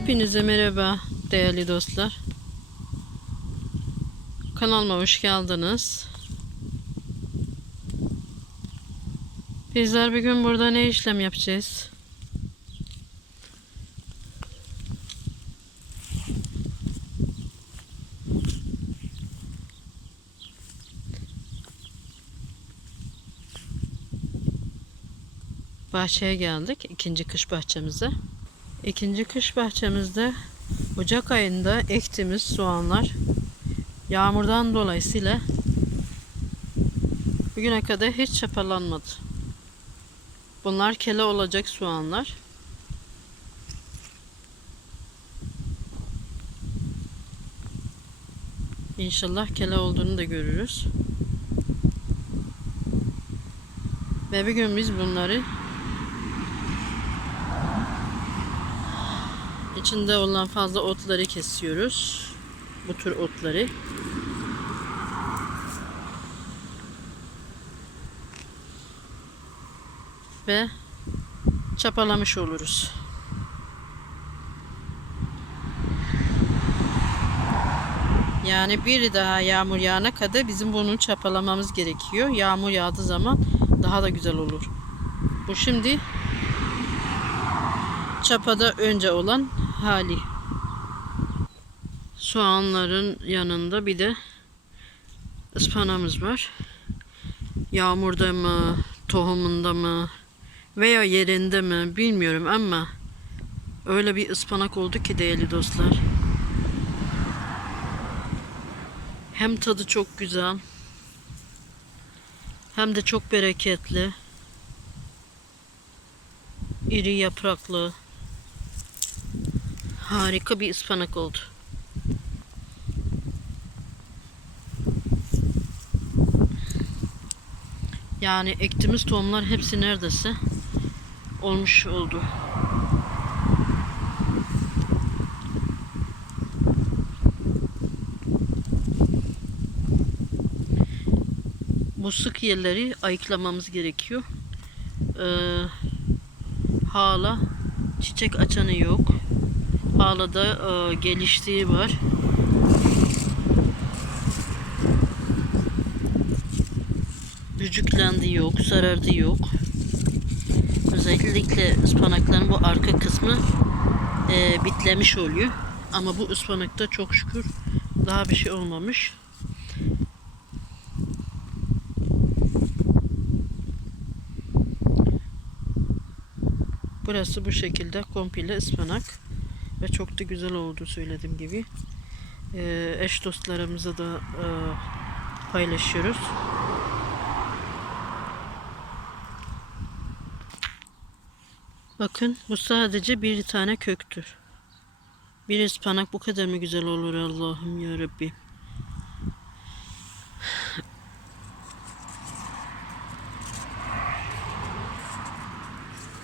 Hepinize merhaba değerli dostlar. Kanalıma hoş geldiniz. Bizler bir gün burada ne işlem yapacağız? Bahçeye geldik. ikinci kış bahçemize. İkinci kış bahçemizde Ocak ayında ektiğimiz soğanlar yağmurdan dolayısıyla bugüne kadar hiç çapalanmadı. Bunlar kele olacak soğanlar. İnşallah kele olduğunu da görürüz. Ve bir gün biz bunları içinde olan fazla otları kesiyoruz. Bu tür otları. Ve çapalamış oluruz. Yani bir daha yağmur yağana kadar bizim bunu çapalamamız gerekiyor. Yağmur yağdığı zaman daha da güzel olur. Bu şimdi çapada önce olan hali. Soğanların yanında bir de ıspanağımız var. Yağmurda mı, tohumunda mı veya yerinde mi bilmiyorum ama öyle bir ıspanak oldu ki değerli dostlar. Hem tadı çok güzel hem de çok bereketli. İri yapraklı. Harika bir ıspanak oldu. Yani ektiğimiz tohumlar hepsi neredeyse olmuş oldu. Bu sık yerleri ayıklamamız gerekiyor. Ee, hala çiçek açanı yok. Hala da e, geliştiği var. Bücüklendi yok, sarardı yok. Özellikle ıspanakların bu arka kısmı e, bitlemiş oluyor. Ama bu ıspanakta çok şükür daha bir şey olmamış. Burası bu şekilde komple ıspanak ve çok da güzel oldu söylediğim gibi. Ee, eş dostlarımıza da e, paylaşıyoruz. Bakın bu sadece bir tane köktür. Bir ıspanak bu kadar mı güzel olur Allah'ım ya Rabbi.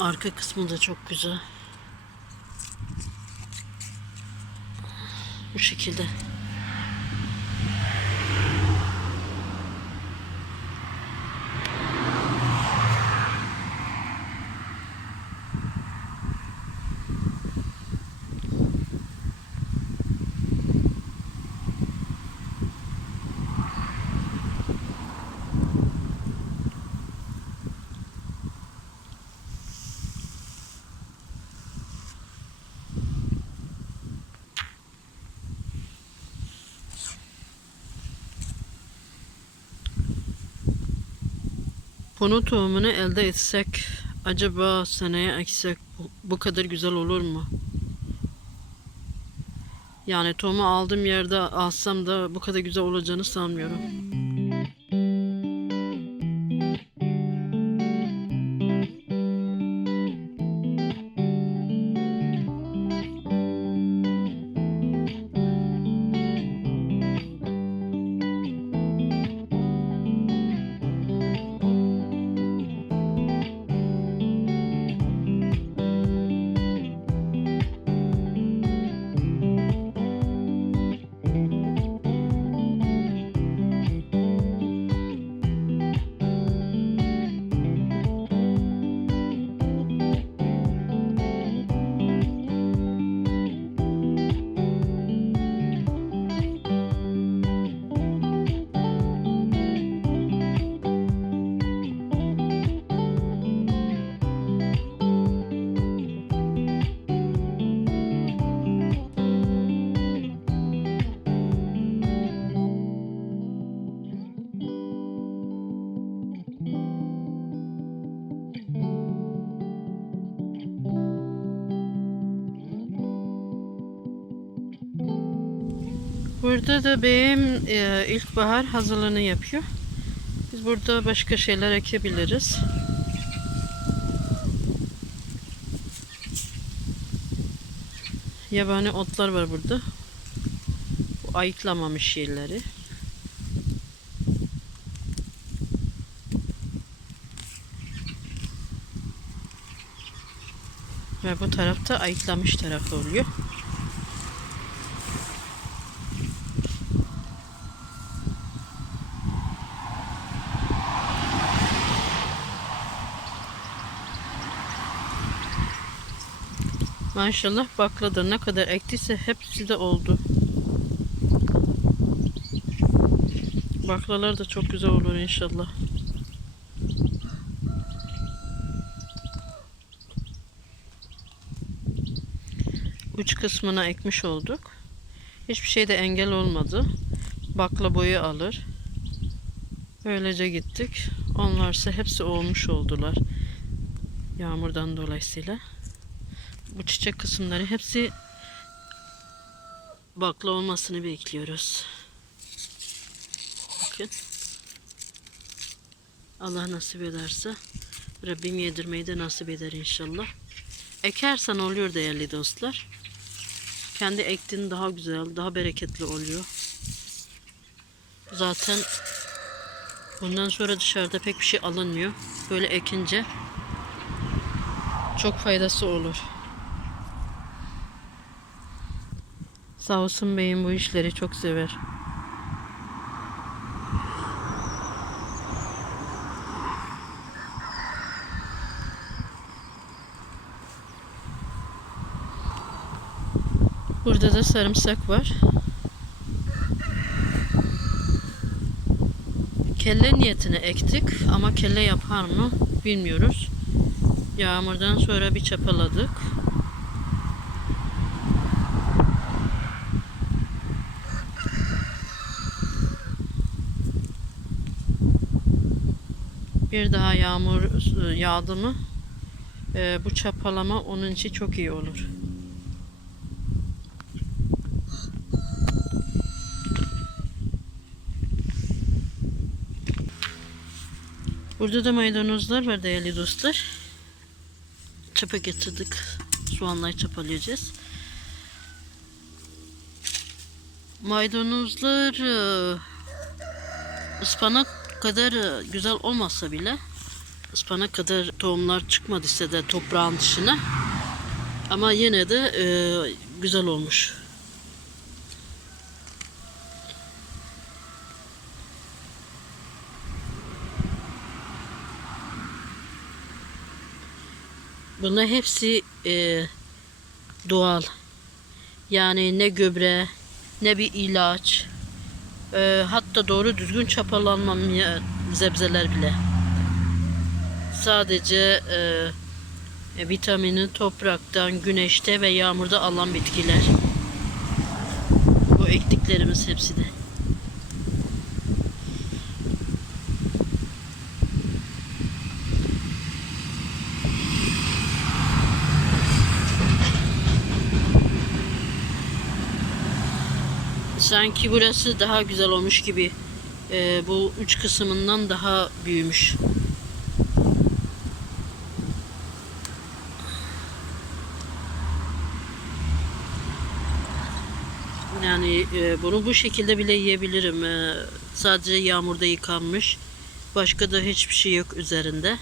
Arka kısmı da çok güzel. Şekilde. Bunu tohumunu elde etsek acaba seneye eksek bu kadar güzel olur mu? Yani tohumu aldığım yerde alsam da bu kadar güzel olacağını sanmıyorum. Burada da benim e, ilkbahar hazırlığını yapıyor. Biz burada başka şeyler ekebiliriz. Yabani otlar var burada. Bu ayıklamamış yerleri. Ve bu tarafta ayıklamış tarafı oluyor. Maşallah baklada ne kadar ektiyse hepsi de oldu. Baklalar da çok güzel olur inşallah. Uç kısmına ekmiş olduk. Hiçbir şey de engel olmadı. Bakla boyu alır. Böylece gittik. Onlarsa hepsi olmuş oldular. Yağmurdan dolayısıyla bu çiçek kısımları hepsi bakla olmasını bekliyoruz. Bakın. Allah nasip ederse Rabbim yedirmeyi de nasip eder inşallah. Ekersen oluyor değerli dostlar. Kendi ektiğin daha güzel, daha bereketli oluyor. Zaten bundan sonra dışarıda pek bir şey alınmıyor. Böyle ekince çok faydası olur. Sağ olsun beyim bu işleri çok sever. Burada da sarımsak var. Kelle niyetine ektik ama kelle yapar mı bilmiyoruz. Yağmurdan sonra bir çapaladık. Bir daha yağmur e, yağdı mı e, bu çapalama onun için çok iyi olur. Burada da maydanozlar var değerli dostlar. Çapa getirdik. Soğanları çapalayacağız. Maydanozlar e, ıspanak kadar e, güzel olmasa bile ıspanak kadar tohumlar çıkmadıysa da toprağın dışına ama yine de e, güzel olmuş. Bunlar hepsi e, doğal. Yani ne gübre, ne bir ilaç, e, hatta doğru düzgün çapalanmayan zebzeler bile. Sadece e, e, vitamini topraktan, güneşte ve yağmurda alan bitkiler. Bu ektiklerimiz hepsi de. Sanki burası daha güzel olmuş gibi. Ee, bu üç kısmından daha büyümüş. Yani e, bunu bu şekilde bile yiyebilirim. E, sadece yağmurda yıkanmış. Başka da hiçbir şey yok üzerinde.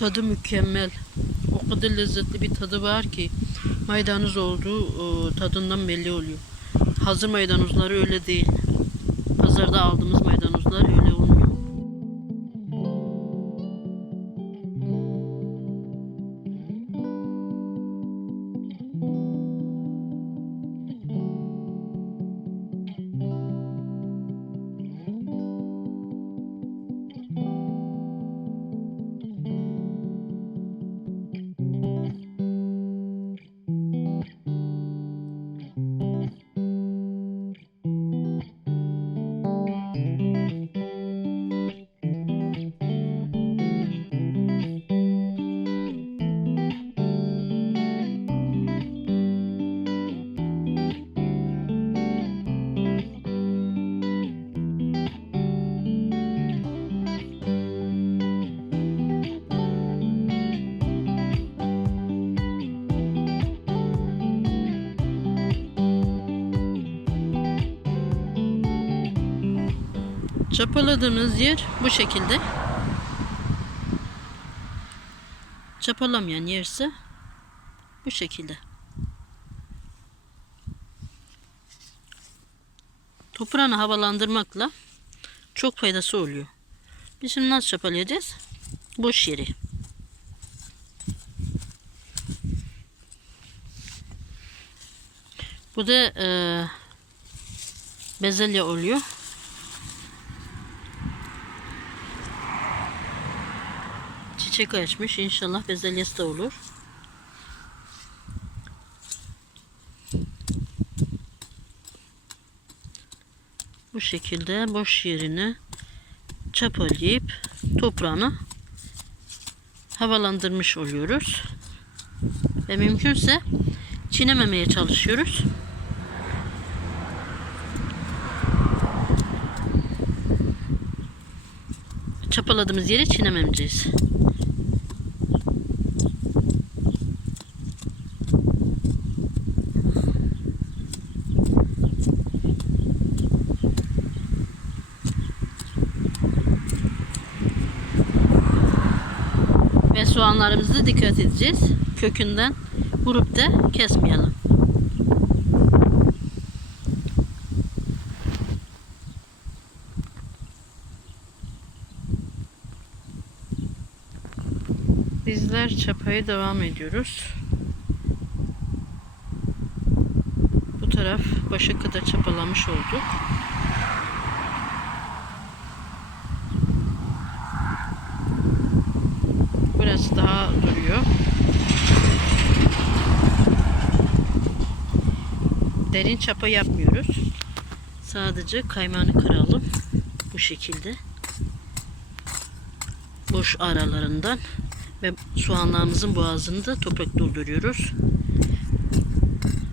Tadı mükemmel. O kadar lezzetli bir tadı var ki maydanoz olduğu e, tadından belli oluyor. Hazır maydanozları öyle değil. Pazarda aldığımız maydanozlar Çapaladığımız yer bu şekilde. Çapalamayan yerse bu şekilde. Toprağını havalandırmakla çok faydası oluyor. Biz şimdi nasıl çapalayacağız? Boş yeri. Bu da eee bezelye oluyor. Çiçek açmış. İnşallah bezelyesi de olur. Bu şekilde boş yerini çapalayıp toprağını havalandırmış oluyoruz. Ve mümkünse çiğnememeye çalışıyoruz. Çapaladığımız yeri çiğnememeyeceğiz. Ve soğanlarımızı dikkat edeceğiz. Kökünden vurup da kesmeyelim. Bizler çapaya devam ediyoruz. Bu taraf başa kadar çapalamış olduk. Burası daha duruyor. Derin çapa yapmıyoruz. Sadece kaymağını kıralım. Bu şekilde. Boş aralarından ve soğanlarımızın boğazını da toprak dolduruyoruz.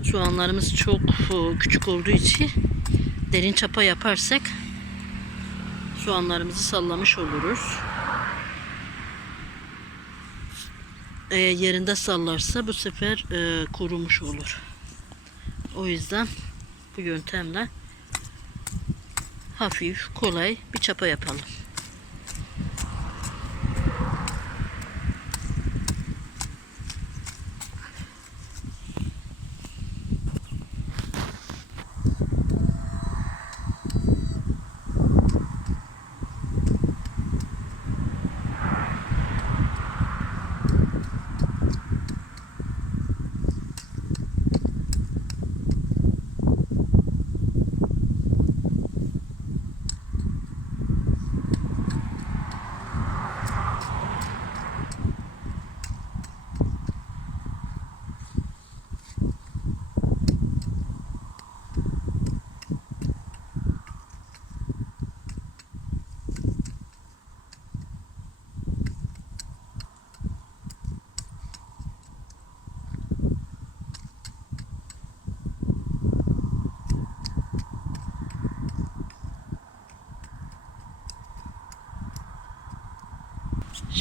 Soğanlarımız çok e, küçük olduğu için derin çapa yaparsak soğanlarımızı sallamış oluruz. Eğer yerinde sallarsa bu sefer e, kurumuş olur. O yüzden bu yöntemle hafif, kolay bir çapa yapalım.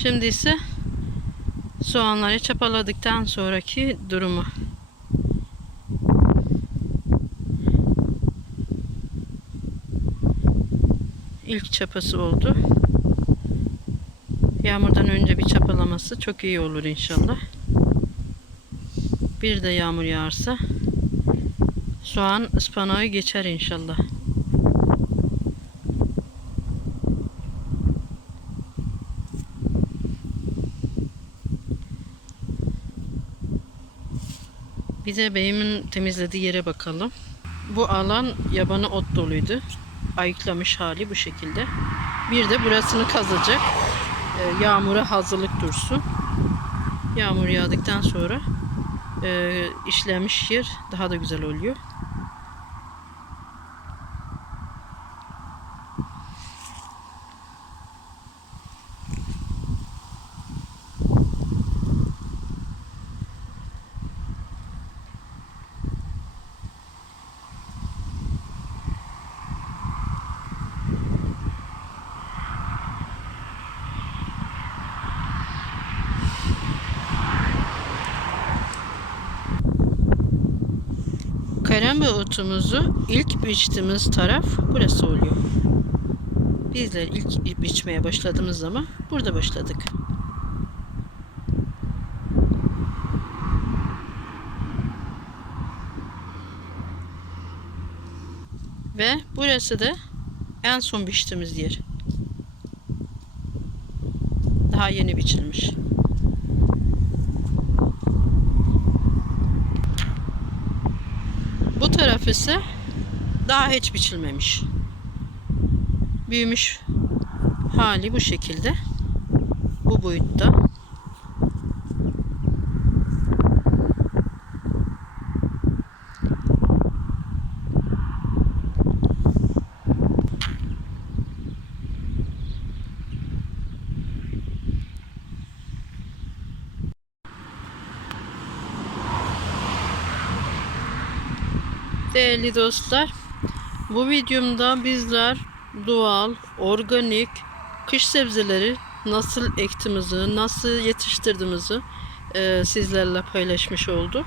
Şimdi ise soğanları çapaladıktan sonraki durumu. İlk çapası oldu. Yağmurdan önce bir çapalaması çok iyi olur inşallah. Bir de yağmur yağarsa soğan ıspanağı geçer inşallah. Bir de beyimin temizlediği yere bakalım. Bu alan yabani ot doluydu. Ayıklamış hali bu şekilde. Bir de burasını kazacak. Ee, Yağmura hazırlık dursun. Yağmur yağdıktan sonra e, işlenmiş yer daha da güzel oluyor. Karamba otumuzu ilk biçtiğimiz taraf burası oluyor. Bizler ilk biçmeye başladığımız zaman burada başladık. Ve burası da en son biçtiğimiz yer. Daha yeni biçilmiş. İse daha hiç biçilmemiş. Büyümüş hali bu şekilde. Bu boyutta. Değerli dostlar, bu videomda bizler doğal, organik kış sebzeleri nasıl ektiğimizi, nasıl yetiştirdiğimizi e, sizlerle paylaşmış oldum.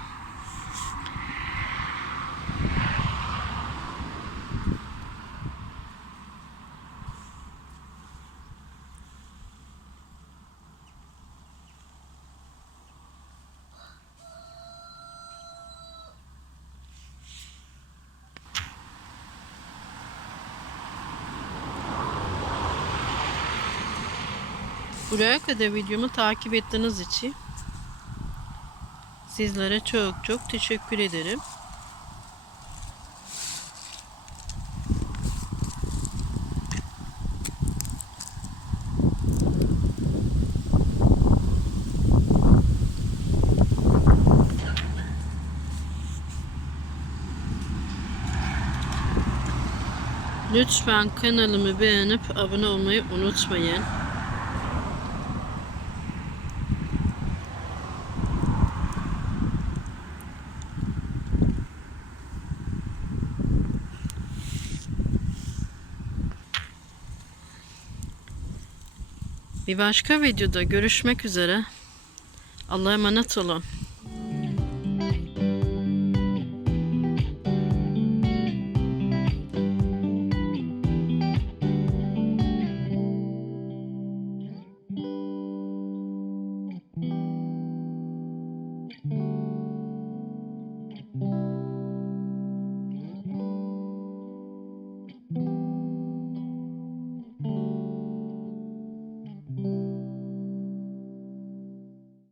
Buraya kadar videomu takip ettiğiniz için sizlere çok çok teşekkür ederim. Lütfen kanalımı beğenip abone olmayı unutmayın. Bir başka videoda görüşmek üzere. Allah'a emanet olun.